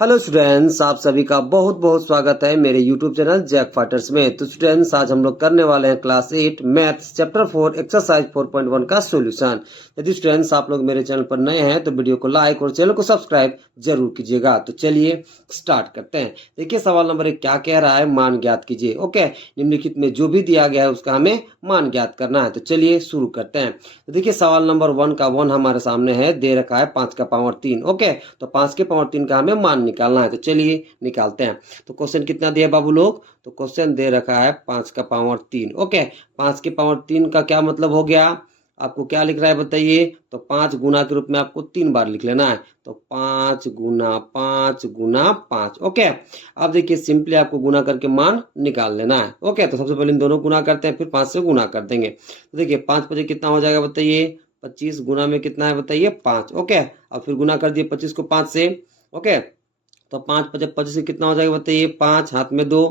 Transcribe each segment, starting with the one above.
Hello students, आप सभी का बहुत बहुत स्वागत है मेरे यूट्यूब चैनल जैक फाइटर्स में। तो स्टूडेंट्स, आज हम लोग करने वाले हैं क्लास 8 मैथ्स चैप्टर 4 एक्सरसाइज 4.1 का सॉल्यूशन। यदि स्टूडेंट्स आप लोग मेरे चैनल पर नए हैं तो वीडियो को लाइक और चैनल को सब्सक्राइब जरूर कीजिएगा। तो चलिए स्टार्ट करते हैं। देखिए सवाल नंबर 1 क्या कह रहा है, मान ज्ञात कीजिए। ओके, निम्नलिखित में जो भी दिया गया है उसका हमें मान ज्ञात करना है। तो चलिए शुरू करते हैं। तो देखिए सवाल नंबर 1 का 1 हमारे सामने है, दे रखा है 5 का पावर 3। ओके, तो 5 के पावर 3 का हमें मान निकालना है। तो चलिए निकालते हैं। तो क्वेश्चन कितना दिया बाबू लोग? तो क्वेश्चन दे रखा है 5 का पावर 3। ओके, 5 के पावर 3 का क्या मतलब हो गया? आपको क्या लिख रहा है बताइए? तो 5 गुना के रूप में आपको 3 बार लिख लेना है। तो 5 गुना 5 गुना 5। ओके, अब देखिए सिंपली आपको गुना करके मान निकाल लेना है। ओके, तो सबसे पहले इन दोनों गुना करते हैं, फिर 5 से गुना कर देंगे। तो देखिए 5 बजे कितना हो जाएगा बताइए? 25 गुना में कितना है बताइए? 5। ओके, अब फिर गुना कर दिए 25 को 5 से। ओके, तो 5 पचे 25 से कितना हो जाएगा बताइए? 5 हाथ में 2,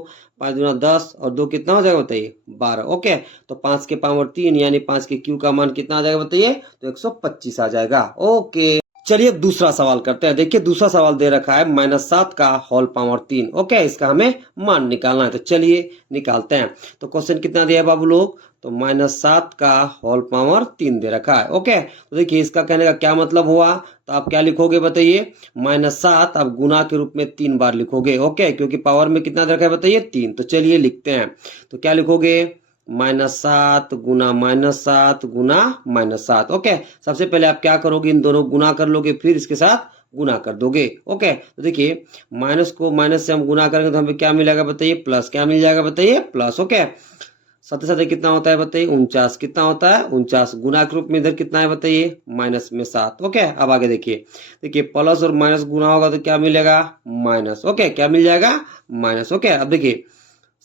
5 गुना 10 और 2 कितना हो जाएगा बताइए? 12। ओके, तो 5 के पावर 3 यानी 5 के क्यू का मान कितना आ जाएगा बताइए? तो 125 आ जाएगा। ओके, चलिए दूसरा सवाल करते हैं। देखिए दूसरा सवाल दे रखा है -7 का होल पावर 3। ओके, इसका हमें मान निकालना है। तो चलिए निकालते हैं। तो क्वेश्चन कितना दिया है बाबू लोग? तो -7 का होल पावर 3 दे रखा है। ओके, तो देखिए इसका कहने का क्या मतलब हुआ? तो आप क्या लिखोगे बताइए? -7 आप गुना के रूप में 3 बार लिखोगे। ओके, क्योंकि पावर में कितना दे रखा है बताइए? 3। तो चलिए लिखते हैं। तो क्या लिखोगे? -7 गुना -7 गुना -7। ओके, सबसे पहले आप क्या करोगे? इन दोनों गुना कर लोगे, फिर इसके साथ गुना कर दोगे। ओके, तो देखिए माइनस को माइनस से हम गुना करेंगे तो हमें क्या मिलेगा बताइए? प्लस। क्या मिल जाएगा बताइए? प्लस। ओके, सत्य सत्य कितना होता है बताइए? 49। कितना होता है? 49। गुना के रूप में इधर कितना है बताइए? माइनस में 7। ओके, अब आगे देखिए। देखिए प्लस और माइनस गुना होगा तो क्या मिलेगा? माइनस। ओके, क्या मिल जाएगा? माइनस। ओके, अब देखिए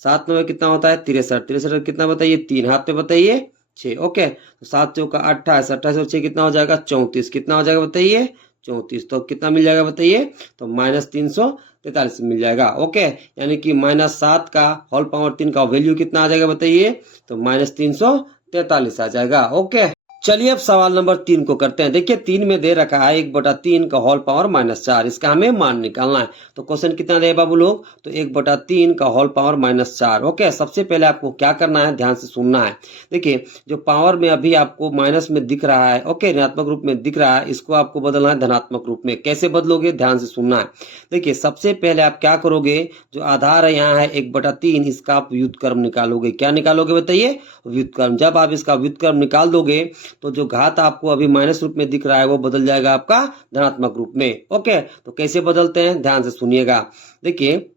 7 में कितना होता है? 63। 63 कितना बताइए? 3 हाथ में बताइए 6। ओके, तो 7 चौका 28, 28 और 6 कितना हो जाएगा? 34। कितना हो जाएगा बताइए? 34। तो कितना मिल जाएगा बताइए? तो -343 मिल जाएगा। ओके, यानी कि -7 का होल पावर 3 का वैल्यू कितना आ जाएगा बताइए? तो -343 आ जाएगा। ओके, चलिए अब सवाल नंबर 3 को करते हैं। देखिए 3 में दे रखा है 1/3 का होल पावर -4। इसका हमें मान निकालना है। तो क्वेश्चन कितना दे बाबू लोग? तो 1/3 का होल पावर -4। ओके, सबसे पहले आपको क्या करना है? ध्यान से सुनना है। देखिए जो पावर में अभी आपको माइनस में दिख रहा है, ओके, ऋणात्मक रूप में दिख रहा है, इसको आपको बदलना है धनात्मक रूप में। कैसे बदलोगे? ध्यान से सुनना है। देखिए सबसे पहले आप क्या करोगे? जो आधार है यहाँ है 1/3, इसका आप व्युत्क्रम निकालोगे। क्या निकालोगे बताइए? व्युत्क्रम। जब आप इसका व्युत्क्रम निकाल दोगे तो जो घात आपको अभी माइनस रूप में दिख रहा है वो बदल जाएगा आपका धनात्मक रूप में। ओके, तो कैसे बदलते हैं? ध्यान से सुनिएगा। देखिए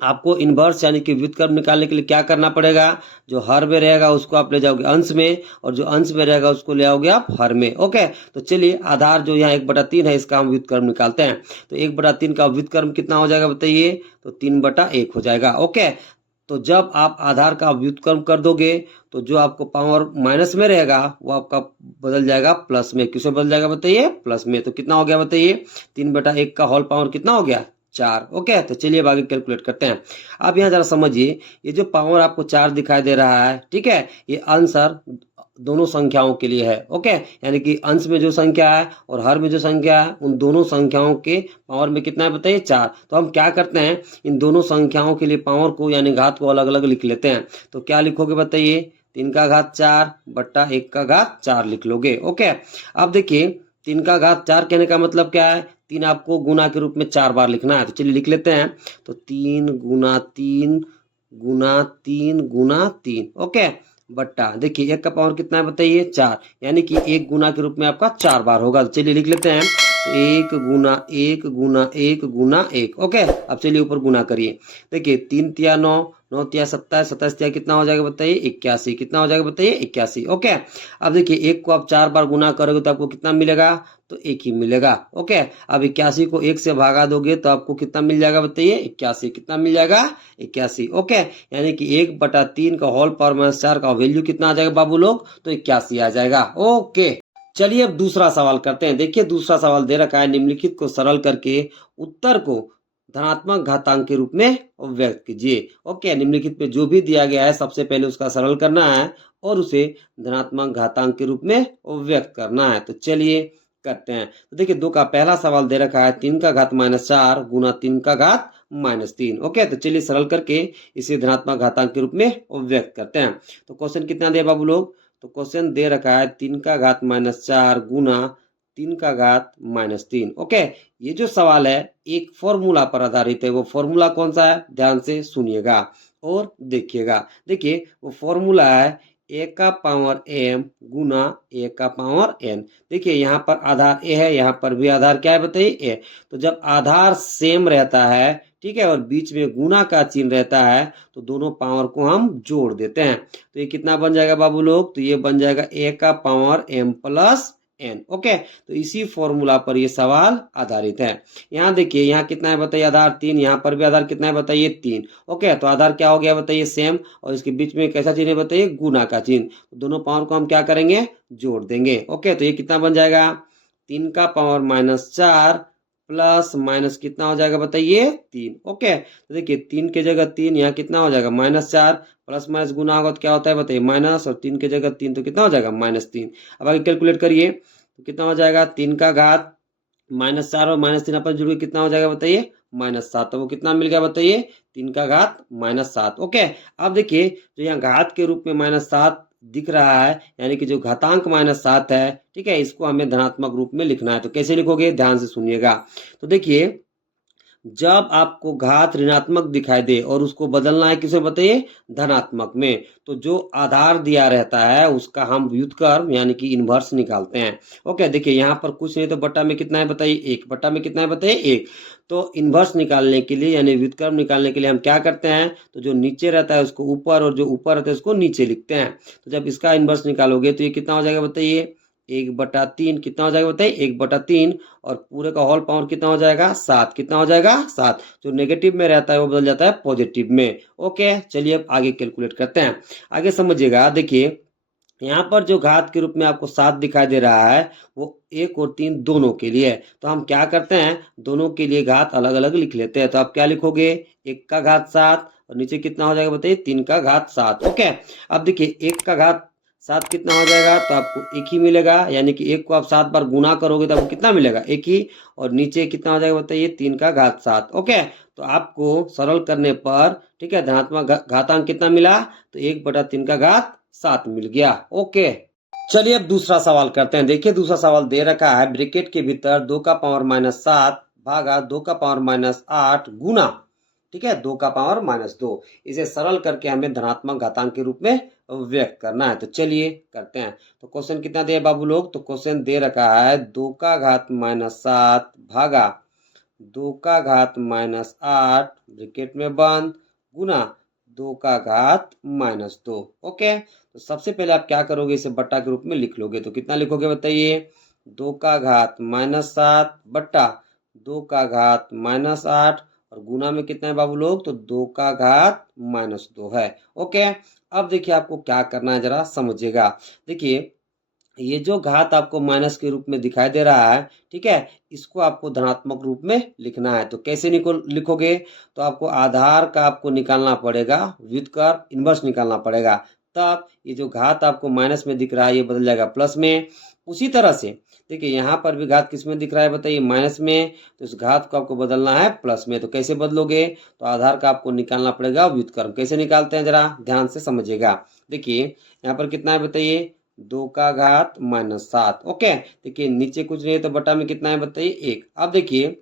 आपको इनवर्स यानी कि व्युत्क्रम निकालने के लिए क्या करना पड़ेगा? जो हर में रहेगा उसको आप ले जाओगे अंश में, और जो अंश में रहेगा उसको ले आओगे आप हर में। ओके, तो चलिए आधार जो यहाँ 1/3 है इसका हम व्युत्क्रम निकालते हैं। तो 1/3 का व्युत्क्रम कितना हो जाएगा बताइए? तो 3/1 हो जाएगा। ओके, तो जब आप आधार का व्युत्क्रम कर दोगे तो जो आपको पावर माइनस में रहेगा वो आपका बदल जाएगा प्लस में। किसमें बदल जाएगा बताइए? प्लस में। तो कितना हो गया बताइए? 3/1 का होल पावर कितना हो गया? 4। ओके, तो चलिए अब आगे कैलकुलेट करते हैं। अब यहाँ जरा समझिए, ये जो पावर आपको 4 दिखाई दे रहा है, ठीक है, ये आंसर दोनों संख्याओं के लिए है। ओके, यानी कि अंश में जो संख्या है और हर में जो संख्या है, उन दोनों संख्याओं के पावर में कितना है बताइए? 4। तो हम क्या करते हैं? इन दोनों संख्याओं के लिए पावर को यानी घात को अलग अलग लिख लेते हैं। तो क्या लिखोगे बताइए? 3 का घात 4 बट्टा 1 का घात 4 लिख लोगे। ओके, अब देखिए 3 का घात 4 कहने का मतलब क्या है? 3 आपको गुना के रूप में 4 बार लिखना है। तो चलिए लिख लेते हैं। तो 3 गुना 3 गुना 3 गुना 3। ओके, बट्टा देखिए 1 का पावर कितना है बताइए? 4, यानी कि 1 गुना के रूप में आपका 4 बार होगा। तो चलिए लिख लेते हैं। तो 1 गुना 1 गुना 1 गुना 1। ओके, अब चलिए ऊपर गुना करिए। देखिए 3 तिया 9, 9 तिया 27, 27 तिया कितना हो जाएगा बताइए? 81। कितना हो जाएगा बताइए? 81। ओके, अब देखिए 1 को आप 4 बार गुना करोगे तो आपको कितना मिलेगा? तो 1 ही मिलेगा। ओके, अब 81 को 1 से भागा दोगे तो आपको कितना मिल जाएगा बताइए? 81। कितना मिल जाएगा? 81। ओके, यानी कि 1/3 का होल पावर -4 का वैल्यू कितना आ जाएगा बाबू लोग? तो 81 आ जाएगा। ओके, चलिए अब दूसरा सवाल करते हैं। देखिए दूसरा सवाल दे रखा है, निम्नलिखित को सरल करके उत्तर को धनात्मक घातांक के रूप में व्यक्त कीजिए। ओके, निम्नलिखित में जो भी दिया गया है सबसे पहले उसका सरल करना है और उसे धनात्मक घातांक के रूप में व्यक्त करना है। तो चलिए करते हैं। तो देखिए 2 का पहला सवाल दे रखा है 3 का घात -4 गुना 3 का घात -3। ओके, तो चलिए सरल करके इसे धनात्मक घातांक के रूप में व्यक्त करते हैं। तो क्वेश्चन कितना दिया बाबू लोग? तो क्वेश्चन दे रखा है 3 का घात -4 गुना 3 का घात -3। ओके, ये जो सवाल है एक फॉर्मूला पर आधारित है। वो फॉर्मूला कौन सा है? ध्यान से सुनिएगा और देखिएगा। देखिए वो फॉर्मूला है ए का पावर m गुना ए का पावर n। देखिए यहाँ पर आधार ए है, यहाँ पर भी आधार क्या है बताइए? ए। तो जब आधार सेम रहता है, ठीक है, और बीच में गुना का चिन्ह रहता है, तो दोनों पावर को हम जोड़ देते हैं। तो ये कितना बन जाएगा बाबू लोग? तो ये बन जाएगा ए का power m plus n। Okay, तो इसी फॉर्मूला पर ये सवाल आधारित है। यहाँ देखिए यहाँ कितना है बताइए? आधार 3। यहाँ पर भी आधार कितना है बताइए? 3। ओके, तो आधार क्या हो गया बताइए? सेम। और इसके बीच में कैसा चिन्ह है बताइए? गुना का चिन्ह। तो दोनों पावर को हम क्या करेंगे? जोड़ देंगे। ओके, तो ये कितना बन जाएगा? 3 का पावर -4 प्लस माइनस कितना हो जाएगा बताइए? 3। ओके, तो देखिए 3 के जगह 3, यहाँ कितना हो जाएगा? -4 प्लस माइनस गुना होगा तो क्या होता है बताइए? माइनस, और 3 के जगह 3 तो कितना हो जाएगा? -3। अब आगे कैलकुलेट करिए तो कितना हो जाएगा? 3 का घात -4 और -3 अपन जुड़ के कितना हो जाएगा बताइए? -7। तो वो कितना मिल गया बताइए? 3 का घात -7। ओके, अब देखिए जो यहाँ घात के रूप में -7 दिख रहा है, यानी कि जो घातांक -7 है, ठीक है, इसको हमें धनात्मक रूप में लिखना है। तो कैसे लिखोगे? ध्यान से सुनिएगा। तो देखिए जब आपको घात ऋणात्मक दिखाई दे और उसको बदलना है किसे बताइए? धनात्मक में, तो जो आधार दिया रहता है उसका हम व्युत्क्रम यानी कि इनवर्स निकालते हैं। ओके, देखिए यहाँ पर कुछ नहीं तो बट्टा में कितना है बताइए? 1। बट्टा में कितना है बताइए? 1। तो इनवर्स निकालने के लिए यानी व्युत्क्रम निकालने के लिए हम क्या करते हैं? तो जो नीचे रहता है उसको ऊपर और जो ऊपर रहता है उसको नीचे लिखते हैं। तो जब इसका इनवर्स निकालोगे तो ये कितना हो जाएगा बताइए? 1/3। कितना हो जाएगा बताइए? 1/3। और पूरे का होल पावर कितना हो जाएगा? 7। कितना हो जाएगा? 7। जो नेगेटिव में रहता है वो बदल जाता है पॉजिटिव में। ओके, चलिए अब आगे कैलकुलेट करते हैं। आगे समझिएगा। देखिए यहाँ पर जो घात के रूप में आपको 7 दिखाई दे रहा है वो 1 और 3 दोनों के लिए है। तो हम क्या करते हैं? दोनों के लिए घात अलग अलग लिख लेते हैं। तो आप क्या लिखोगे? 1 का घात 7 और नीचे कितना हो जाएगा बताइए? 3 का घात 7। ओके, अब देखिए 1 का घात 7 कितना हो जाएगा? तो आपको 1 ही मिलेगा, यानी कि 1 को आप 7 बार गुना करोगे तो आपको कितना मिलेगा? 1 ही। और नीचे कितना हो जाएगा बताइए? 3 का घात 7। ओके, तो आपको सरल करने पर, ठीक है, धनात्मक घातांक कितना मिला? तो 1/3 का घात 7 मिल गया। ओके, चलिए अब दूसरा सवाल करते हैं। देखिए दूसरा सवाल दे रखा है ब्रैकेट के भीतर 2 का पावर -7 भागा 2 का पावर -8 गुना, ठीक है, 2 का पावर -2। इसे सरल करके हमें धनात्मक घातांक के रूप में व्यक्त करना है। तो चलिए करते हैं। तो क्वेश्चन कितना दिया बाबू लोग? तो क्वेश्चन दे रखा है 2 का घात -7 भागा 2 का घात -8 ब्रैकेट में बंद गुना 2 का घात -2। ओके, तो सबसे पहले आप क्या करोगे? इसे बट्टा के रूप में लिख लोगे। तो कितना लिखोगे बताइए? 2 का घात -7 बट्टा 2 का घात -8 और गुना में कितना है बाबू लोग? तो 2 का घात -2 है। ओके, अब देखिए आपको क्या करना है जरा समझिएगा। देखिए ये जो घात आपको माइनस के रूप में दिखाई दे रहा है, ठीक है, इसको आपको धनात्मक रूप में लिखना है। तो कैसे लिखोगे? तो आपको आधार का आपको निकालना पड़ेगा, व्युत्क्रम इनवर्स निकालना पड़ेगा। तब ये जो घात आपको माइनस में दिख रहा है ये बदल जाएगा प्लस में। उसी तरह से देखिए यहाँ पर भी घात किस में दिख रहा है बताइए? माइनस में। तो इस घात को आपको बदलना है प्लस में। तो कैसे बदलोगे? तो आधार का आपको निकालना पड़ेगा व्युत्क्रम। कैसे निकालते हैं जरा ध्यान से समझिएगा। देखिए यहाँ पर कितना है बताइए? 2 का घात -7। ओके, देखिए नीचे कुछ नहीं है तो बटा में कितना है बताइए? 1। अब देखिए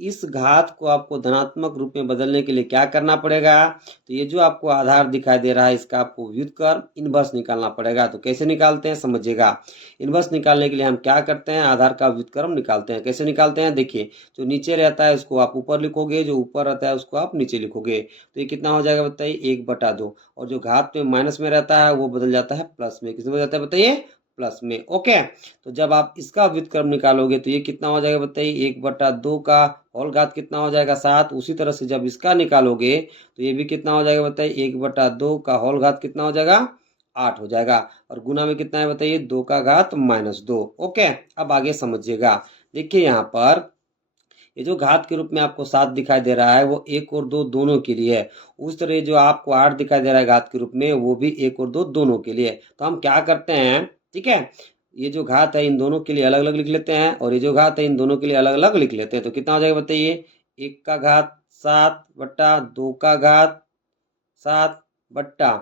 इस घात को आपको धनात्मक रूप में बदलने के लिए क्या करना पड़ेगा? तो ये जो आपको आधार दिखाई दे रहा है इसका आपको व्युत्क्रम इनवर्स निकालना पड़ेगा। तो कैसे निकालते हैं समझिएगा। इनवर्स निकालने के लिए हम क्या करते हैं? आधार का व्युत्क्रम निकालते हैं। कैसे निकालते हैं? देखिए जो नीचे रहता है उसको आप ऊपर लिखोगे, जो ऊपर रहता है उसको आप नीचे लिखोगे। तो ये कितना हो जाएगा बताइए? 1/2। और जो घात में माइनस में रहता है वो बदल जाता है प्लस में। किसमें बदल जाता है बताइए? प्लस में। ओके, तो जब आप इसका व्युत्क्रम निकालोगे तो ये कितना हो जाएगा बताइए? 1/2 का होल घात कितना हो जाएगा? 7। उसी तरह से जब इसका निकालोगे तो ये भी कितना हो जाएगा बताइए? 1/2 का होल घात कितना हो जाएगा? 8 हो जाएगा। और गुना में कितना है बताइए? 2 का घात -2। ओके, अब आगे समझिएगा। देखिए यहाँ पर ये जो घात के रूप में आपको 7 दिखाई दे रहा है वो 1 और 2 दोनों के लिए है। उस तरह जो आपको 8 दिखाई दे रहा है घात के रूप में वो भी 1 और 2 दोनों के लिए है। तो हम क्या करते हैं, ठीक है, ये जो घात है इन दोनों के लिए अलग अलग लिख लेते हैं और ये जो घात है इन दोनों के लिए अलग अलग लिख लेते हैं। तो कितना हो जाएगा बताइए, 1 का घात 7 बट्टा 2 का घात 7 बट्टा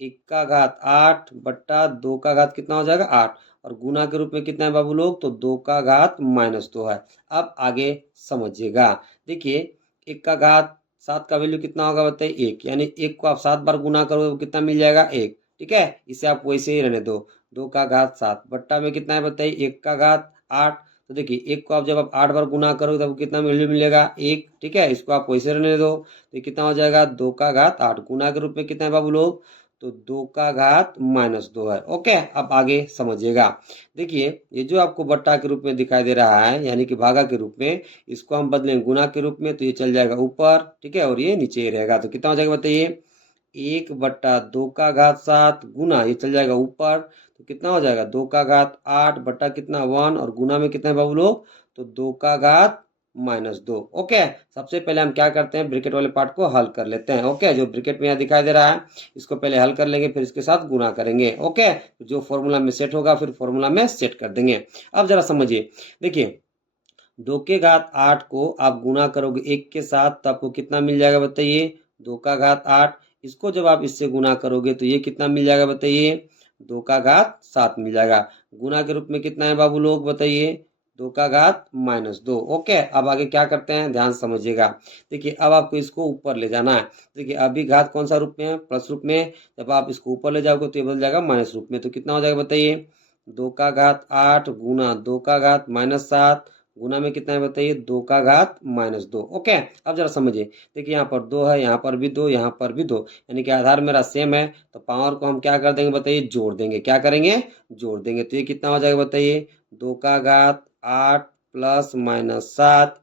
1 का घात 8 बट्टा 2 का घात कितना हो जाएगा 8, और गुना के रूप में कितना है बाबू लोग, तो 2 का घात -2 है। अब आगे समझिएगा, देखिए 1 का घात 7 का वैल्यू कितना होगा बताइए 1, यानी 1 को आप 7 बार गुना करोगे तो कितना मिल जाएगा 1। ठीक है, इसे आप वैसे ही रहने दो। 2 का घात 7 बट्टा में कितना है बताइए 1 का घात 8। तो देखिए 1 को आप जब आप 8 बार गुना करोगे तब कितना वैल्यू मिलेगा 1। ठीक है, इसको आप वैसे रहने दो। तो कितना हो जाएगा 2 का घात 8, गुना के रूप में कितना है बाबू लोग, तो 2 का घात -2 है। ओके, अब आगे समझिएगा, देखिए ये जो आपको बट्टा के रूप में दिखाई दे रहा है यानी कि भागा के रूप में, इसको हम बदलेंगे गुना के रूप में तो ये चल जाएगा ऊपर। ठीक है, और ये नीचे ही रहेगा। तो कितना हो जाएगा बताइए, 1 बट्टा 2 का घात 7 गुना ये चल जाएगा ऊपर, तो कितना हो जाएगा 2 का घात 8 बट्टा कितना 1, और गुना में कितना है बाबू लोग, तो 2 का घात -2। ओके, सबसे पहले हम क्या करते हैं, ब्रैकेट वाले पार्ट को हल कर लेते हैं। ओके, जो ब्रैकेट में यहाँ दिखाई दे रहा है इसको पहले हल कर लेंगे, फिर इसके साथ गुना करेंगे। ओके, जो फॉर्मूला में सेट होगा फिर फॉर्मूला में सेट कर देंगे। अब जरा समझिए, देखिए 2 के घात 8 को आप गुना करोगे 1 के साथ तो आपको कितना मिल जाएगा बताइए, 2 का घात 8। इसको जब आप इससे गुना करोगे तो ये कितना मिल जाएगा बताइए, 2 का घात 7 मिल जाएगा। गुना के रूप में कितना है बाबू लोग बताइए, 2 का घात -2। ओके, अब आगे क्या करते हैं ध्यान समझिएगा, देखिए अब आपको इसको ऊपर ले जाना है। देखिए अभी घात कौन सा रूप में है, प्लस रूप में, जब आप इसको ऊपर ले जाओगे तो ये बदल जाएगा माइनस रूप में। तो कितना हो जाएगा बताइए, 2 का घात 8 गुना 2 का घात -7 गुना में कितना है बताइए, 2 का घात -2। ओके, अब जरा समझिए, देखिए यहाँ पर 2 है, यहाँ पर भी 2, यहाँ पर भी 2, यानी कि आधार मेरा सेम है तो पावर को हम क्या कर देंगे बताइए, जोड़ देंगे। क्या करेंगे, जोड़ देंगे। तो ये कितना हो जाएगा बताइए, 2 का घात 8 प्लस -7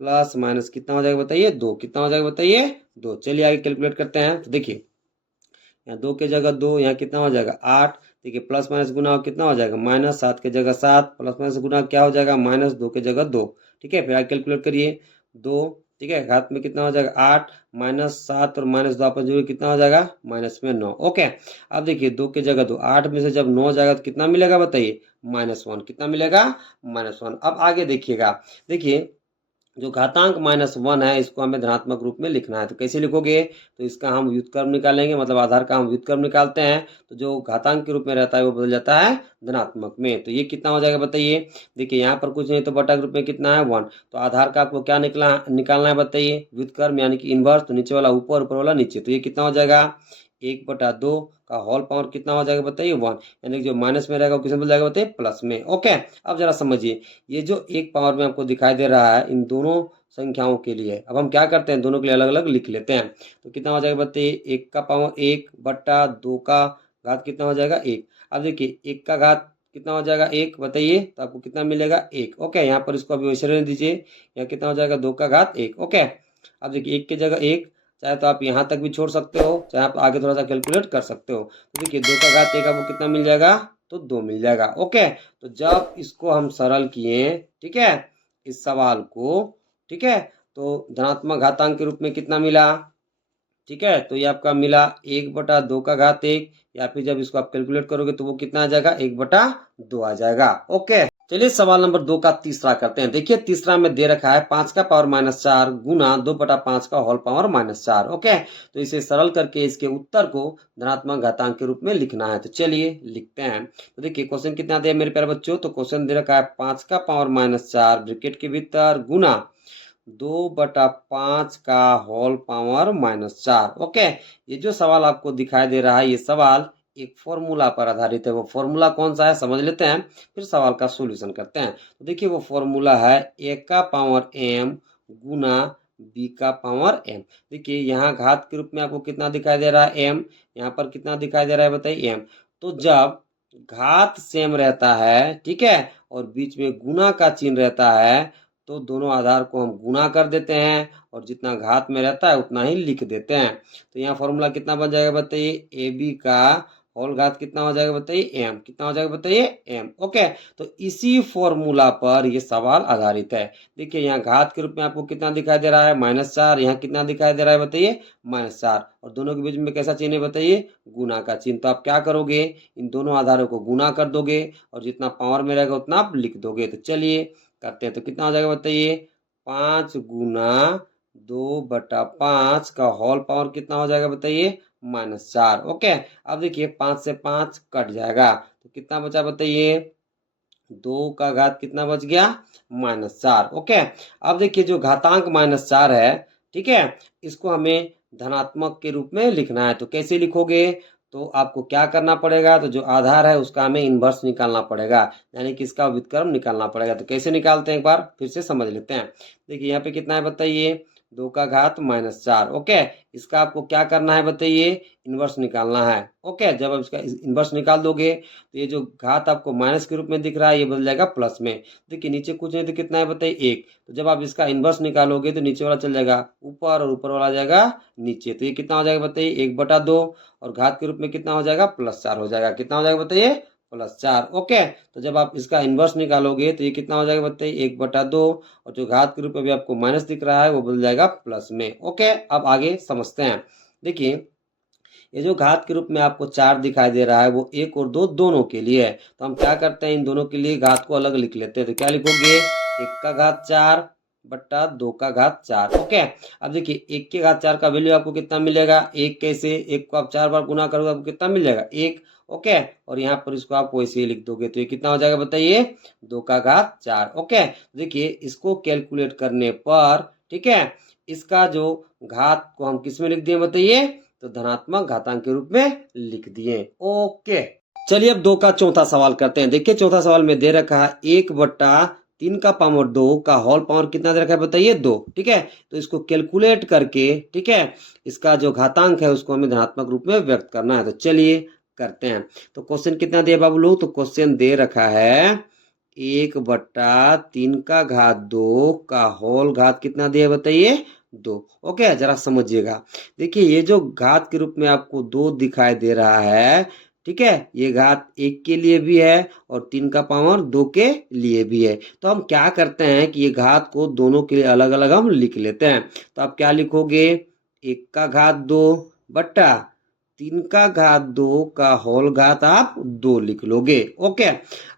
प्लस माइनस कितना हो जाएगा बताइए 2, कितना हो जाएगा बताइए 2। चलिए आगे कैलकुलेट करते हैं। तो देखिए यहाँ 2 के जगह 2, यहाँ कितना हो जाएगा 8। देखिए प्लस माइनस गुना कितना हो जाएगा -7 के जगह 7, प्लस माइनस गुना क्या हो जाएगा -2 के जगह 2। ठीक है, फिर आगे कैलकुलेट करिए 2। ठीक है, घात में कितना हो जाएगा 8, -7 और -2 आपस जोड़िए कितना हो जाएगा माइनस में 9। ओके, अब देखिए 2 के जगह 2, 8 में से जब 9 जाएगा तो कितना मिलेगा बताइए -1, कितना मिलेगा -1। अब आगे देखिएगा, देखिए जो घातांक -1 है इसको हमें धनात्मक रूप में लिखना है। तो कैसे लिखोगे, तो इसका हम व्युत्क्रम निकालेंगे, मतलब आधार का हम व्युत्क्रम निकालते हैं तो जो घातांक के रूप में रहता है वो बदल जाता है धनात्मक में। तो ये कितना हो जाएगा बताइए, देखिए यहाँ पर कुछ नहीं तो बटा के रूप में कितना है 1, तो आधार का आपको क्या निकालना है बताइए, व्युत्क्रम यानी कि इनवर्स। तो नीचे वाला ऊपर, ऊपर वाला नीचे, तो ये कितना हो जाएगा 1/2 का होल पावर कितना हो जाएगा बताइए 1, यानी कि जो माइनस में रहेगा वो किस में बदल जाएगा बताइए प्लस में। ओके, अब जरा समझिए, ये जो एक पावर में आपको दिखाई दे रहा है इन दोनों संख्याओं के लिए अब हम क्या करते हैं, दोनों के लिए अलग अलग लिख लेते हैं। तो कितना हो जाएगा बताइए 1 का पावर 1/2 का घात कितना हो जाएगा 1। अब देखिए 1 का घात कितना हो जाएगा 1 बताइए, तो आपको कितना मिलेगा 1। ओके, यहाँ पर इसको अभी वैसे रहने दीजिए, यहाँ कितना हो जाएगा 2 का घात 1। ओके, अब देखिए 1 की जगह 1, चाहे तो आप यहाँ तक भी छोड़ सकते हो, चाहे आप आगे थोड़ा सा कैलकुलेट कर सकते हो। तो देखिए 2 का घात 1 आपको कितना मिल जाएगा, तो 2 मिल जाएगा। ओके, तो जब इसको हम सरल किए, ठीक है, इस सवाल को, ठीक है, तो धनात्मक घातांक के रूप में कितना मिला, ठीक है, तो ये आपका मिला 1/2 का घात 1, या फिर जब इसको आप कैलकुलेट करोगे तो वो कितना आ जाएगा 1/2 आ जाएगा। ओके, चलिए सवाल नंबर 2 का तीसरा करते हैं। देखिए तीसरा में दे रखा है 5 का पावर -4 गुना 2/5 का होल पावर -4। ओके, तो इसे सरल करके इसके उत्तर को धनात्मक घातांक के रूप में लिखना है। तो चलिए लिखते हैं। तो देखिए क्वेश्चन कितना दिया मेरे प्यारे बच्चों, तो क्वेश्चन दे रखा है 5 का पावर -4 ब्रैकेट के भीतर गुना 2/5 का होल पावर -4। ओके, ये जो सवाल आपको दिखाई दे रहा है ये सवाल एक फॉर्मूला पर आधारित है। वो फॉर्मूला कौन सा है समझ लेते हैं, फिर सवाल का सॉल्यूशन करते हैं। तो देखिए वो फॉर्मूला है a का पावर m गुना b का पावर m। देखिए यहाँ घात के रूप में आपको कितना दिखाई दे रहा है m, यहाँ पर कितना दिखाई दे रहा है बताइए m। तो जब घात सेम रहता है, ठीक है, और बीच में गुना का चिन्ह रहता है तो दोनों आधार को हम गुना कर देते हैं और जितना घात में रहता है उतना ही लिख देते हैं। तो यहाँ फॉर्मूला कितना बन जाएगा बताइए, ए बी का होल घात कितना हो जाएगा बताइए m, कितना हो जाएगा बताइए m। ओके, तो इसी फॉर्मूला पर ये सवाल आधारित है। देखिए यहाँ घात के रूप में आपको कितना दिखाई दे रहा है -4, यहाँ कितना दिखाई दे रहा है बताइए -4, और दोनों के बीच में कैसा चिन्ह है बताइए गुना का चिन्ह। तो आप क्या करोगे, इन दोनों आधारों को गुना कर दोगे और जितना पावर में रहेगा उतना आप लिख दोगे। तो चलिए करते हैं, तो कितना हो जाएगा बताइए 5 गुना 2/5 का होल पावर कितना हो जाएगा बताइए -4। ओके, अब देखिए 5 से 5 कट जाएगा तो कितना बचा बताइए 2 का घात कितना बच गया -4। ओके, अब देखिए जो घातांक -4 है, ठीक है, इसको हमें धनात्मक के रूप में लिखना है। तो कैसे लिखोगे, तो आपको क्या करना पड़ेगा, तो जो आधार है उसका हमें इन्वर्स निकालना पड़ेगा, यानी कि इसका व्युत्क्रम निकालना पड़ेगा। तो कैसे निकालते हैं एक बार फिर से समझ लेते हैं। देखिए यहाँ पे कितना है बताइए 2 का घात -4। ओके, इसका आपको क्या करना है बताइए इन्वर्स निकालना है। ओके, जब आप इसका इन्वर्स निकाल दोगे तो ये जो घात आपको माइनस के रूप में दिख रहा है ये बदल जाएगा प्लस में। देखिए नीचे कुछ नहीं तो कितना है बताइए 1, तो जब आप इसका इन्वर्स निकालोगे तो नीचे वाला चल जाएगा ऊपर और ऊपर वाला जाएगा नीचे। तो ये कितना हो जाएगा बताइए 1/2, और घात के रूप में कितना हो जाएगा +4 हो जाएगा। कितना हो जाएगा बताइए +4। ओके, तो जब आप इसका इन्वर्स निकालोगे तो ये कितना हो जाएगा बताइए 1/2, और जो घात के रूप में भी आपको माइनस दिख रहा है वो बदल जाएगा प्लस में। ओके, अब आगे समझते हैं। देखिए ये जो घात के रूप में आपको 4 दिखाई दे रहा है वो 1 और 2 दोनों के लिए है। तो हम क्या करते हैं इन दोनों के लिए घात को अलग लिख लेते हैं। तो क्या लिखोगे 1 का घात 4 बट्टा 2 का घात 4। ओके, अब देखिए 1 के घात 4 का वैल्यू आपको कितना मिलेगा 1, कैसे 1 को आप 4 बार गुना करोगे आपको कितना मिल जाएगा 1। ओके, और यहाँ पर इसको आप वैसे ही लिख दोगे तो ये कितना हो जाएगा बताइए 2 का घात 4। ओके, देखिए इसको कैलकुलेट करने पर, ठीक है, इसका जो घात को हम किस में लिख दिए बताइए, तो धनात्मक घातांक के रूप में लिख दिए। ओके, चलिए अब 2 का चौथा सवाल करते हैं। देखिए चौथा सवाल में दे रखा है 1/3 का पावर 2 का होल पावर कितना दे रखा है बताइए 2। ठीक है, तो इसको कैलकुलेट करके, ठीक है, इसका जो घातांक है उसको हमें धनात्मक रूप में व्यक्त करना है। तो चलिए करते हैं। तो क्वेश्चन कितना दिया बाबू लोग, तो क्वेश्चन दे रखा है 1/3 का घात 2 का होल घात कितना दिया बताइए 2। ओके, जरा समझिएगा। देखिए ये जो घात के रूप में आपको 2 दिखाई दे रहा है, ठीक है, ये घात 1 के लिए भी है और 3 का पावर 2 के लिए भी है। तो हम क्या करते हैं कि ये घात को दोनों के लिए अलग अलग हम लिख लेते हैं। तो आप क्या लिखोगे 1 का घात 2 बट्टा 3 का घात 2 का होल घात आप 2 लिख लोगे। ओके,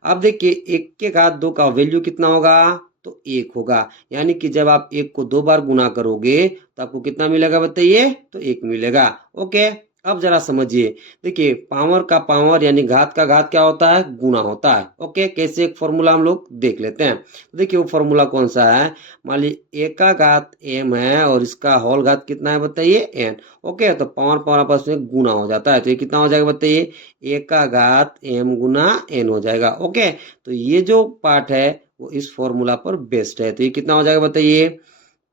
अब देखिए 1 के घात 2 का वैल्यू कितना होगा, तो 1 होगा, यानी कि जब आप 1 को 2 बार गुना करोगे तो आपको कितना मिलेगा बताइए, तो 1 मिलेगा। ओके, अब जरा समझिए। देखिए पावर का पावर यानी घात का घात क्या होता है, गुना होता है। ओके, कैसे एक फॉर्मूला हम लोग देख लेते हैं। तो देखिए वो फॉर्मूला कौन सा है, मान लीजिए 1 का घात m है और इसका होल घात कितना है बताइए n। ओके, तो पावर पावर आपस में गुना हो जाता है, तो ये कितना हो जाएगा बताइए 1 का घात m गुना n हो जाएगा। ओके, तो ये जो पार्ट है वो इस फॉर्मूला पर बेस्ड है। तो ये कितना हो जाएगा बताइए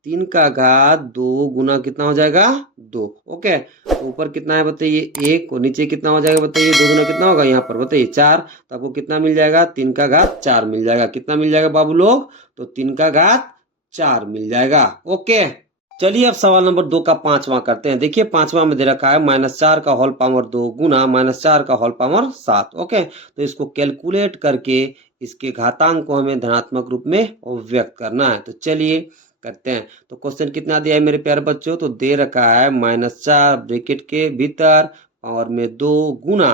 3 का घात 2 गुना कितना हो जाएगा 2। ओके, तो ऊपर कितना है बताइए 1 और नीचे कितना हो जाएगा बताइए 2 गुना कितना होगा यहाँ पर बताइए 4। तो आपको कितना मिल जाएगा 3 का घात 4 मिल जाएगा। कितना मिल जाएगा बाबू लोग, तो 3 का घात 4 मिल जाएगा। ओके, चलिए अब सवाल नंबर 2 का पांचवा करते हैं। देखिए पांचवा में दे रखा है -4 का होल पावर 2 गुना -4 का होल पावर 7। ओके, तो इसको कैलकुलेट करके इसके घातांक को हमें धनात्मक रूप में व्यक्त करना है। तो चलिए करते हैं। तो क्वेश्चन कितना दिया है मेरे प्यारे बच्चों, तो दे रखा है -4 ब्रैकेट के भीतर पावर में 2 गुना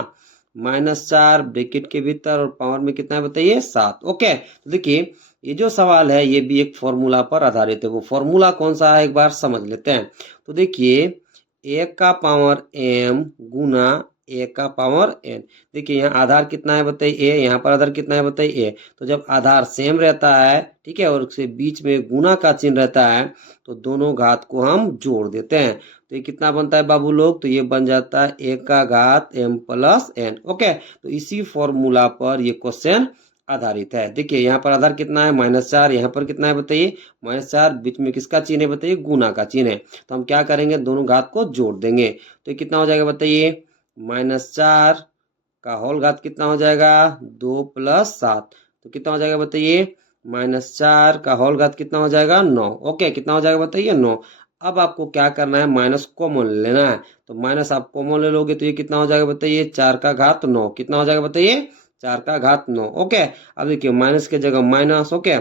-4 ब्रैकेट के भीतर और पावर में कितना है बताइए 7। ओके, तो देखिए ये जो सवाल है ये भी एक फॉर्मूला पर आधारित है। वो फॉर्मूला कौन सा है एक बार समझ लेते हैं। तो देखिए 1 का पावर m गुना 1 का पावर n। देखिए यहाँ आधार कितना है बताइए a, यहाँ पर आधार कितना है बताइए a। तो जब आधार सेम रहता है, ठीक है, और उसके बीच में गुना का चिन्ह रहता है तो दोनों घात को हम जोड़ देते हैं। तो ये कितना बनता है बाबू लोग, तो ये बन जाता है 1 का घात m प्लस n। ओके, तो इसी फॉर्मूला पर ये क्वेश्चन आधारित है। देखिए यहाँ पर आधार कितना है -4, यहाँ पर कितना है बताइए -4, बीच में किसका चिन्ह है बताइए गुना का चिन्ह है। तो हम क्या करेंगे दोनों घात को जोड़ देंगे। तो ये कितना हो जाएगा बताइए -4 का होल घात कितना हो जाएगा 2 + 7। तो कितना हो जाएगा बताइए -4 का होल घात कितना हो जाएगा 9। ओके, कितना हो जाएगा बताइए 9। अब आपको क्या करना है, माइनस कॉमन लेना है। तो माइनस आप कॉमन ले लोगे तो ये कितना हो जाएगा बताइए, 4 का घात 9। कितना हो जाएगा बताइए, 4 का घात 9। ओके, अब देखिए माइनस के जगह माइनस। ओके,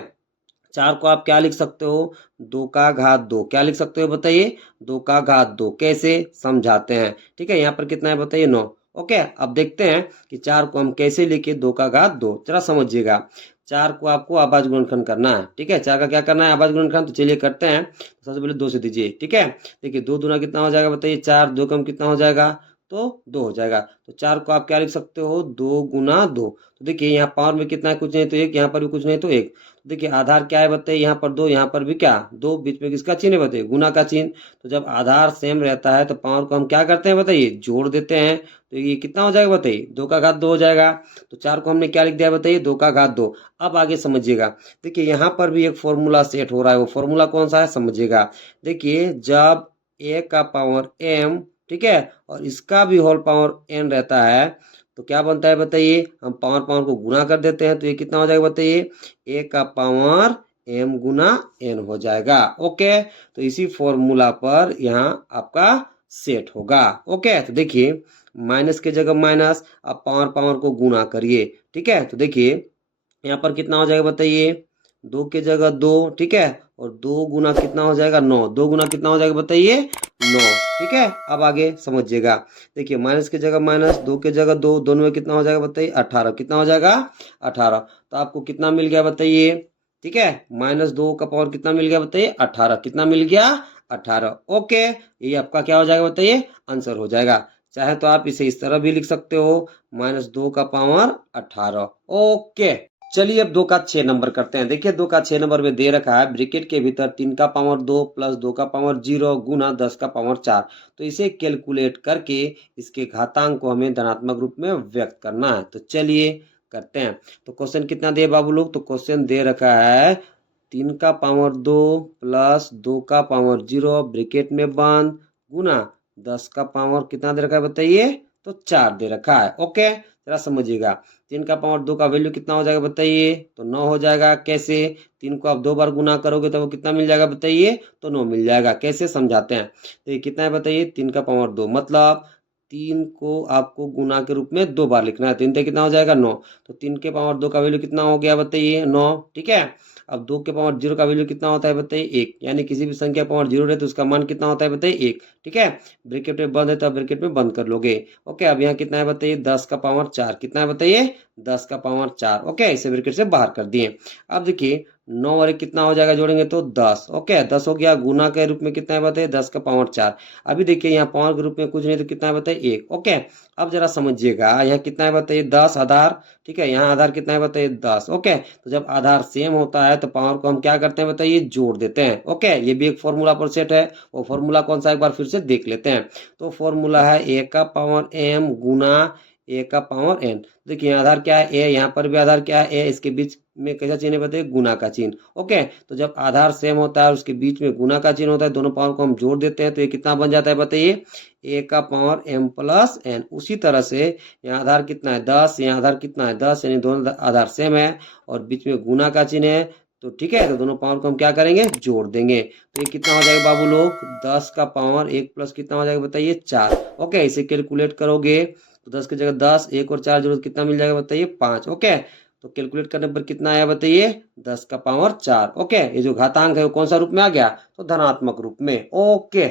4 को आप क्या लिख सकते हो, 2 का घात 2। क्या लिख सकते हो बताइए, 2 का घात 2। कैसे समझाते हैं, ठीक है। यहाँ पर कितना है बताइए, 9। ओके, अब देखते हैं कि 4 को हम कैसे लिखे, 2 का घात 2। जरा समझिएगा, 4 को आपको अभाज्य गुणनखंड करना है, ठीक है। 4 का क्या करना है, अभाज्य गुणनखंड। तो चलिए करते हैं। तो सबसे पहले 2 से दीजिए, ठीक है। देखिए 2 दूना कितना हो जाएगा बताइए, 4। 2 कम कितना हो जाएगा, तो 2 हो जाएगा। तो 4 को आप क्या लिख सकते हो, 2 गुना 2। तो देखिए यहाँ पावर में कितना है, कुछ नहीं तो 1, यहाँ पर भी कुछ नहीं तो 1। देखिए आधार क्या है बताइए, यहाँ पर 2, यहाँ पर भी क्या 2, बीच में किसका चिन्ह है बताइए, गुना का चिन्ह। तो जब आधार सेम रहता है तो पावर को हम क्या करते हैं बताइए, जोड़ देते हैं। तो ये कितना हो जाएगा बताइए, 2 का घात 2 हो जाएगा। तो 4 को हमने क्या लिख दिया बताइए, 2 का घात 2। अब आगे समझिएगा, देखिए यहाँ पर भी एक फॉर्मूला सेट हो रहा है। वो फॉर्मूला कौन सा है समझिएगा। देखिए जब a का पावर m, ठीक है, और इसका भी होल पावर n रहता है तो क्या बनता है बताइए, हम पावर पावर को गुना कर देते हैं। तो ये कितना हो जाएगा बताइए, a का पावर m गुना n हो जाएगा। ओके, तो इसी फॉर्मूला पर यहाँ आपका सेट होगा। ओके, तो देखिए माइनस के जगह माइनस, आप पावर पावर को गुना करिए, ठीक है। तो देखिए यहाँ पर कितना हो जाएगा बताइए, 2 के जगह 2, ठीक है, और 2 गुना कितना हो जाएगा, 9। 2 गुना कितना हो जाएगा बताइए, 9, ठीक है। अब आगे समझिएगा, देखिए माइनस के जगह माइनस, 2 के जगह 2, दोनों में कितना हो जाएगा बताइए, 18। कितना हो जाएगा, 18। तो आपको कितना मिल गया बताइए, ठीक है, -2 का पावर कितना मिल गया बताइए, 18। कितना मिल गया, 18। ओके, ये आपका क्या हो जाएगा बताइए, आंसर हो जाएगा। चाहे तो आप इसे इस तरह भी लिख सकते हो, -2 का पावर 18। ओके, चलिए अब 2 का 6 नंबर करते हैं। देखिए 2 का 6 नंबर में दे रखा है, ब्रैकेट के भीतर 3 का पावर 2 प्लस 2 का पावर 0 गुना 10 का पावर 4। तो इसे कैलकुलेट करके इसके घातांक को हमें धनात्मक रूप में व्यक्त करना है। तो चलिए करते हैं। तो क्वेश्चन कितना दे बाबू लोग, तो क्वेश्चन दे रखा है 3 का पावर 2 प्लस 2 का पावर 0 ब्रैकेट में बंद गुना 10 का पावर कितना दे रखा है बताइए, तो 4 दे रखा है। ओके, जरा समझिएगा, 3 का पावर 2 का वैल्यू कितना हो जाएगा बताइए, तो 9 हो जाएगा। कैसे, 3 को आप 2 बार गुना करोगे तो वो कितना मिल जाएगा बताइए, तो 9 मिल जाएगा। कैसे समझाते हैं, तो ये कितना है बताइए, 3 का पावर 2 मतलब 3 को आपको गुना के रूप में 2 बार लिखना है। 3 से कितना हो जाएगा, 9। तो 3 के पावर 2 का वैल्यू कितना हो गया बताइए, 9, ठीक है। अब 2 के पावर 0 का वैल्यू कितना होता है बताइए, 1। यानी किसी भी संख्या पावर 0 है तो उसका मान कितना होता है बताइए, 1, ठीक है। ब्रैकेट में बंद है तो ब्रैकेट में बंद कर लोगे। ओके, अब यहाँ कितना है बताइए, 10 का पावर 4। कितना है बताइए, 10 का पावर 4। ओके, इसे ब्रैकेट से बाहर कर दिए। अब देखिए 9 और 1 कितना हो जाएगा, जोड़ेंगे तो 10। ओके, 10 हो गया। गुना के रूप में कितना है बताइए, 10 का पावर 4। अभी देखिए यहाँ पावर के रूप में कुछ नहीं तो कितना है बताइए, 1। ओके, अब जरा समझिएगा, यहाँ कितना है बताइए, 10 आधार, ठीक है। यहाँ आधार कितना है बताइए, 10। ओके, तो जब आधार सेम होता है तो पावर को हम क्या करते हैं बताइए, जोड़ देते हैं। ओके, ये भी एक फॉर्मूला पर सेट है। वो फॉर्मूला कौन सा, एक बार फिर से देख लेते हैं। तो फॉर्मूला है a का पावर m गुना a का पावर n। देखिए आधार क्या है, a, यहाँ पर भी आधार क्या है, a, इसके बीच में कैसा चिन्ह बताइए, गुना का चिन्ह। ओके, तो जब आधार सेम होता है और उसके बीच में गुना का चिन्ह होता है, दोनों पावर को हम जोड़ देते हैं तो ये कितना बन जाता है बताइए, a का पावर m प्लस n। उसी तरह से यहाँ आधार कितना है, 10, यहाँ आधार कितना है, 10, यानी दोनों आधार सेम है और बीच में गुना का चिन्ह है। तो ठीक है, तो दोनों पावर को हम क्या करेंगे, जोड़ देंगे। तो ये कितना हो जाएगा बाबू लोग, 10 का पावर 1 प्लस कितना हो जाएगा बताइए, 4। ओके, इसे कैलकुलेट करोगे तो 10 की जगह 10, 1 और 4 जोड़ो कितना मिल जाएगा बताइए, 5। ओके, तो कैलकुलेट करने पर कितना आया बताइए, 10 का पावर 4। ओके, ये जो घातांक है वो कौन सा रूप में आ गया, तो धनात्मक रूप में। ओके,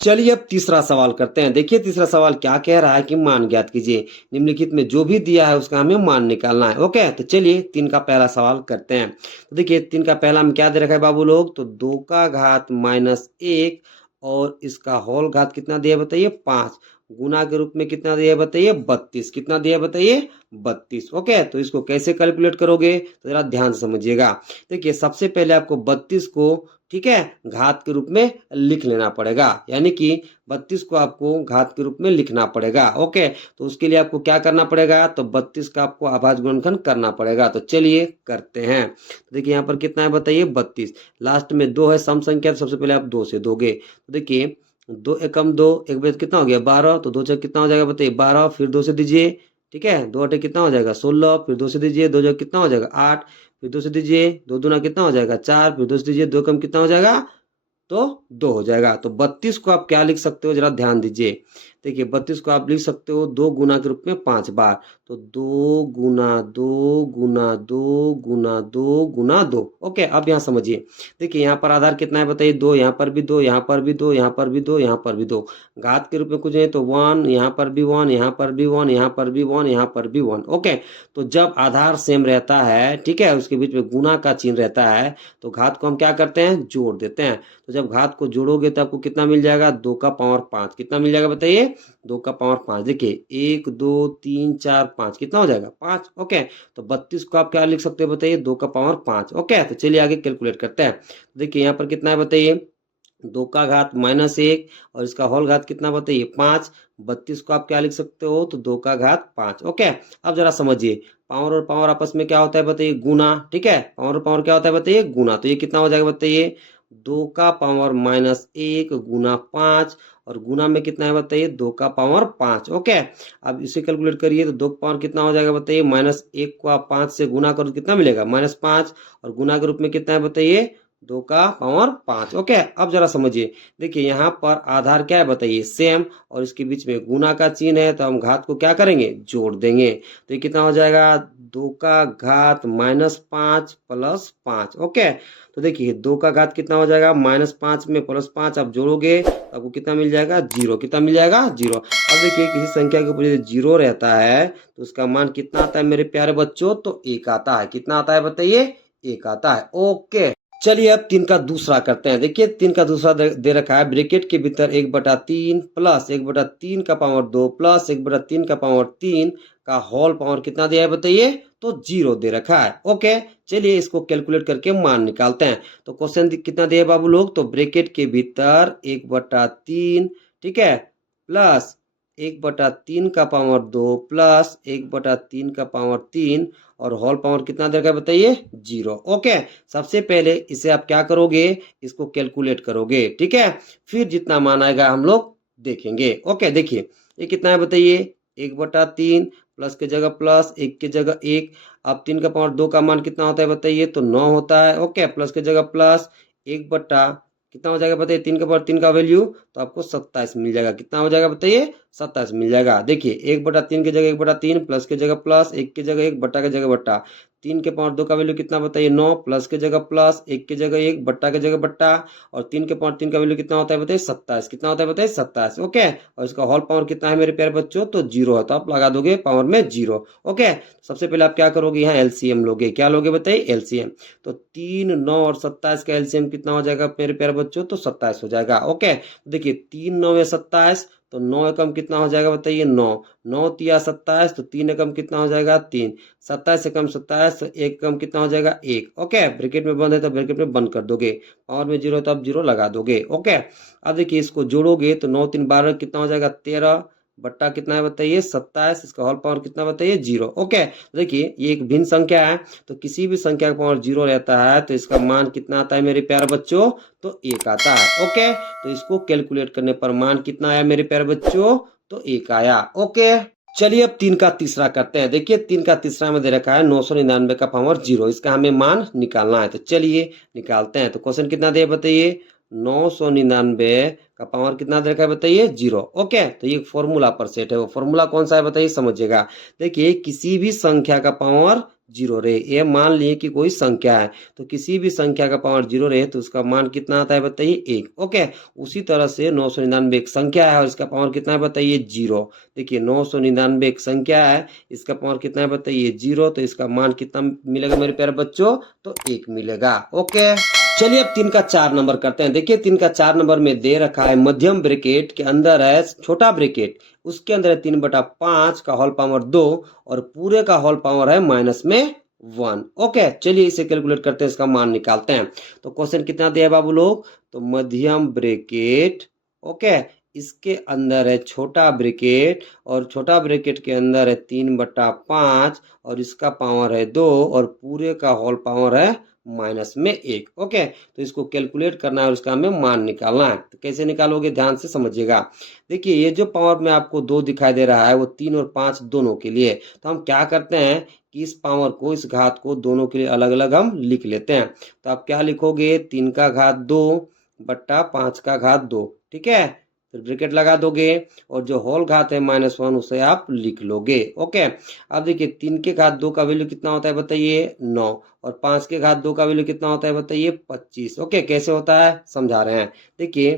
चलिए अब तीसरा सवाल करते हैं। देखिए तीसरा सवाल क्या कह रहा है कि मान ज्ञात कीजिए, निम्नलिखित में जो भी दिया है उसका हमें मान निकालना है। ओके, तो चलिए 3 का पहला सवाल करते हैं। तो देखिए 3 का पहला में क्या दे रखा है बाबू लोग, तो 2 का घात -1 और इसका होल घात कितना दिया बताइए, 5 गुना के रूप में कितना दिया बताइए, 32। कितना दिया बताइए, 32। ओके, तो इसको कैसे कैलकुलेट करोगे, तो जरा ध्यान से समझिएगा। देखिए सबसे पहले आपको 32 को, ठीक है, घात के रूप में लिख लेना पड़ेगा। यानी कि 32 को आपको घात के रूप में लिखना पड़ेगा। ओके, तो उसके लिए आपको क्या करना पड़ेगा, तो 32 का आपको अभाज्य गुणनखंड करना पड़ेगा। तो चलिए करते हैं। तो देखिए यहाँ पर कितना है बताइए, 32। लास्ट में 2 है सम संख्या, तो सबसे पहले आप 2 से दोगे। तो देखिए 2 एकम 2, एक बजे कितना हो गया, 12। तो 2 से कितना हो जाएगा बताइए, 12, फिर 2 से दीजिए, ठीक है। 2 अटे कितना हो जाएगा, 16, फिर 2 से दीजिए, 2 जगह कितना हो जाएगा, 8, फिर 2 से दीजिए, 2 दूना कितना हो जाएगा, 4, फिर 2 से दीजिए, 2 कम कितना हो जाएगा, तो 2 हो जाएगा। तो 32 को आप क्या लिख सकते हो, जरा ध्यान दीजिए। देखिए 32 को आप लिख सकते हो 2 गुना के रूप में 5 बार। तो 2 गुना 2 गुना 2 गुना 2 गुना 2। ओके, अब यहाँ समझिए। देखिए यहाँ पर आधार कितना है बताइए, 2, यहाँ पर भी 2, यहाँ पर भी 2, यहाँ पर भी 2, यहाँ पर भी 2। घात के रूप में कुछ है तो 1, यहाँ पर भी 1, यहाँ पर भी 1, यहाँ पर भी 1, यहाँ पर भी 1। ओके, तो जब आधार सेम रहता है, ठीक है, उसके बीच में गुना का चिन्ह रहता है, तो घात को हम क्या करते हैं, जोड़ देते हैं। तो जब घात को जोड़ोगे तो आपको कितना मिल जाएगा, 2 का पावर 5। कितना मिल जाएगा बताइए, 2 का पावर 5। देखिए 1 2 3 4 5 कितना हो जाएगा, 5। ओके, तो 32 को आप क्या लिख सकते हो बताइए, 2 का पावर 5। ओके, तो चलिए आगे कैलकुलेट करते हैं। देखिए यहाँ पर कितना है बताइए, 2 का घात -1 और इसका होल घात कितना बताइए, 5। 32 को आप क्या लिख सकते हो, तो 2 का घात 5। ओके, अब जरा समझिए, पावर और पावर आपस में क्या होता है बताइए, गुना। ठीक है, पावर और पावर क्या होता है बताइए, गुना। तो ये कितना हो जाएगा बताइए, 2 का पावर -1 गुना 5, और गुना में कितना है बताइए, 2 का पावर 5। ओके, अब इसे कैलकुलेट करिए तो 2 का पावर कितना हो जाएगा बताइए, -1 को आप 5 से गुना करो तो कितना मिलेगा, -5, और गुना के रूप में कितना है बताइए, 2 का पावर 5। ओके, अब जरा समझिए। देखिए यहाँ पर आधार क्या है बताइए, सेम, और इसके बीच में गुना का चिन्ह है, तो हम घात को क्या करेंगे, जोड़ देंगे। तो ये कितना हो जाएगा, 2 का घात -5 प्लस 5। ओके, तो देखिए 2 का घात कितना हो जाएगा, -5 में +5 आप जोड़ोगे तो आपको कितना मिल जाएगा, 0। कितना मिल जाएगा, 0। अब देखिए किसी संख्या के ऊपर यदि 0 रहता है तो उसका मान कितना आता है मेरे प्यारे बच्चों, तो 1 आता है। कितना आता है बताइए, 1 आता है। ओके, चलिए अब 3 का दूसरा करते हैं। देखिए 3 का दूसरा दे रखा है, ब्रैकेट के भीतर 1/3 प्लस 1/3 का पावर 2 प्लस 1/3 का पावर 3 का होल पावर कितना दिया है बताइए, तो 0 दे रखा है। ओके, चलिए इसको कैलकुलेट करके मान निकालते हैं। तो क्वेश्चन कितना दिया बाबू लोग, तो ब्रैकेट के भीतर 1/3, ठीक है, प्लस 1/3 का पावर 2 प्लस 1/3 का पावर 3, और होल पावर कितना दे रखा है बताइए, 0। ओके, सबसे पहले इसे आप क्या करोगे, इसको कैलकुलेट करोगे। ठीक है, फिर जितना मान आएगा हम लोग देखेंगे। ओके, देखिए ये कितना है बताइए, 1/3 प्लस के जगह प्लस, 1 की जगह 1। अब 3 का पावर 2 का मान कितना होता है बताइए, तो 9 होता है। ओके, प्लस के जगह प्लस, 1 बट्टा कितना हो जाएगा बताइए, 3 के पावर 3 का वैल्यू, तो आपको 27 मिल जाएगा। कितना हो जाएगा बताइए, 27 मिल जाएगा। देखिए 1/3 की जगह 1/3, प्लस की जगह प्लस, 1 की जगह 1, बट्टा की जगह बट्टा। 3 के पावर 2 का वैल्यू कितना बताइए, 9, प्लस की जगह प्लस, 1 की जगह 1, बट्टा की जगह बट्टा, और 3 के पावर 3 का वैल्यू कितना होता है बताइए, 27। कितना होता है बताइए, 27। ओके, और इसका होल पावर कितना है मेरे प्यारे बच्चों, तो 0 है, तो आप लगा दोगे पावर में 0। ओके, सबसे पहले आप क्या करोगे, यहाँ एलसीएम लोगे। क्या लोगे बताइए, एलसीएम। तो 3, 9 और 27 का एलसीएम कितना हो जाएगा मेरे प्यारे बच्चों, तो 27 हो जाएगा। ओके, देखिए 3 9 या 27, तो 9 एकम कितना हो जाएगा बताइए, 9। 9 तिया 27, तो 3 एकम कितना हो जाएगा, 3। 27 एकम 27, तो 1 एकम कितना हो जाएगा, 1। ओके, ब्रैकेट में बंद है तो ब्रैकेट में बंद कर दोगे, पावर में 0 तो आप 0 लगा दोगे। ओके, अब देखिए इसको जोड़ोगे तो 9 3 12 कितना हो जाएगा, 13, बट्टा कितना है बताइए, 27। इसका होल पावर कितना बताइए, 0। ओके, देखिए ये एक भिन्न संख्या है, तो किसी भी संख्या का पावर 0 रहता है तो इसका मान कितना आता है मेरे प्यारे बच्चों, तो 1 आता है। ओके, तो इसको कैलकुलेट करने पर मान कितना आया मेरे प्यारे बच्चों, तो 1 आया। ओके, चलिए अब 3 का तीसरा करते हैं। देखिए 3 का तीसरा में दे रखा है 999 का पावर 0, इसका हमें मान निकालना है। तो चलिए निकालते हैं। तो क्वेश्चन कितना दे बताइए, 999 का पावर कितना दे रखा है बताइए, 0। ओके, तो ये फॉर्मूला पर सेट है। वो फॉर्मूला कौन सा है बताइए, समझिएगा। देखिए किसी भी संख्या का पावर 0 रहे, ये मान लिए कि कोई संख्या है, तो किसी भी संख्या का पावर 0 रहे तो उसका मान कितना आता है बताइए, 1। ओके, उसी तरह से 999 एक संख्या है और इसका पावर कितना है बताइए, 0। देखिए 999 एक संख्या है, इसका पावर कितना है बताइए, 0, तो इसका मान कितना मिलेगा मेरे प्यारे बच्चों, तो 1 मिलेगा। ओके, चलिए अब 3 का 4 नंबर करते हैं। देखिए 3 का 4 नंबर में दे रखा है, मध्यम ब्रैकेट के अंदर है छोटा ब्रैकेट, उसके अंदर है 3/5 का होल पावर 2 और पूरे का होल पावर है माइनस में 1। ओके, चलिए इसे कैलकुलेट करते हैं, इसका मान निकालते हैं। तो क्वेश्चन कितना दिया है बाबू लोग, तो मध्यम ब्रैकेट, ओके, इसके अंदर है छोटा ब्रैकेट और छोटा ब्रैकेट के अंदर है 3/5 और इसका पावर है 2 और पूरे का होल पावर है माइनस में 1। ओके, तो इसको कैलकुलेट करना है और इसका हमें मान निकालना है। तो कैसे निकालोगे, ध्यान से समझिएगा। देखिए ये जो पावर में आपको 2 दिखाई दे रहा है वो 3 और 5 दोनों के लिए, तो हम क्या करते हैं कि इस पावर को, इस घात को दोनों के लिए अलग अलग हम लिख लेते हैं। तो आप क्या लिखोगे, 3 का घात 2 बट्टा 5 का घात 2। ठीक है, फिर ब्रैकेट लगा दोगे और जो होल घात है -1 उसे आप लिख लोगे। ओके, अब देखिए 3 के घात 2 का वैल्यू कितना होता है बताइए 9, और 5 के घात 2 का वैल्यू कितना होता है बताइए 25। ओके, कैसे होता है समझा रहे हैं। देखिए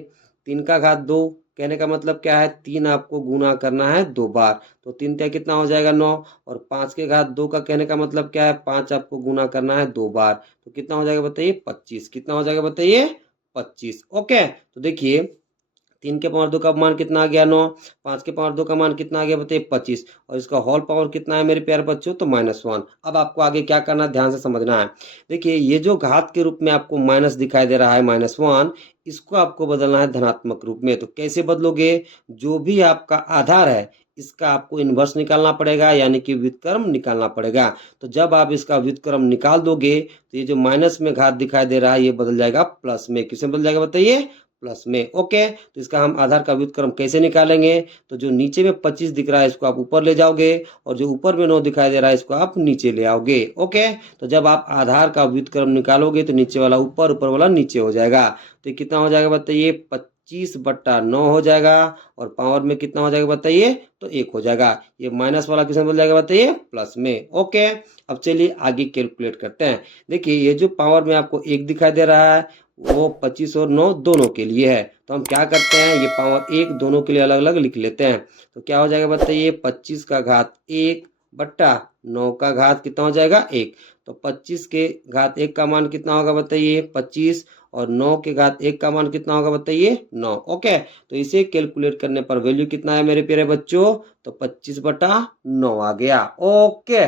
3 का घात 2 कहने का मतलब क्या है, 3 आपको गुना करना है 2 बार, तो 3 क्या कितना हो जाएगा 9, और 5 के घात 2 का कहने का मतलब क्या है, 5 आपको गुना करना है 2 बार, तो कितना हो जाएगा बताइए 25। कितना हो जाएगा बताइए 25। ओके, तो देखिए 3 के पावर 2 का मान कितना आ गया 9, 5 के पावर 2 का मान कितना आ गया बताइए 25, और इसका होल पावर कितना है मेरे प्यारे बच्चों, तो -1। अब आपको आगे क्या करना है, ध्यान से समझना है। देखिए ये जो घात के रूप में आपको माइनस दिखाई दे रहा है -1, इसको आपको बदलना है धनात्मक रूप में। तो कैसे बदलोगे, जो भी आपका आधार है इसका आपको इन्वर्स निकालना पड़ेगा, यानी कि व्युत्क्रम निकालना पड़ेगा। तो जब आप इसका व्युत्क्रम निकाल दोगे तो ये जो माइनस में घात दिखाई दे रहा है ये बदल जाएगा प्लस में। किसमें बदल जाएगा बताइए, प्लस में। ओके, तो इसका हम आधार का व्युत्क्रम कैसे निकालेंगे, तो जो नीचे में 25 दिख रहा है इसको आप ऊपर ले जाओगे, और जो ऊपर में 9 दिखाई दे रहा है इसको आप नीचे ले आओगे। ओके, तो जब आप आधार का व्युत्क्रम निकालोगे तो नीचे वाला ऊपर, ऊपर वाला नीचे हो जाएगा। तो ये कितना हो जाएगा बताइए 25/9 हो जाएगा, और पावर में कितना हो जाएगा बताइए, तो 1 हो जाएगा। ये माइनस वाला किसमें बदल जाएगा बताइए, प्लस में। ओके, अब चलिए आगे कैलकुलेट करते हैं। देखिए ये जो पावर में आपको 1 दिखाई दे रहा है वो 25 और 9 दोनों के लिए है, तो हम क्या करते हैं, ये पावर 1 दोनों के लिए अलग अलग लिख लेते हैं। तो क्या हो जाएगा बताइए 25 का घात 1 बट्टा 9 का घात कितना हो जाएगा 1। तो 25 के घात 1 का मान कितना होगा बताइए 25, और 9 के घात 1 का मान कितना होगा बताइए 9। ओके, तो इसे कैलकुलेट करने पर वैल्यू कितना है मेरे प्यारे बच्चों, तो 25/9 आ गया। ओके।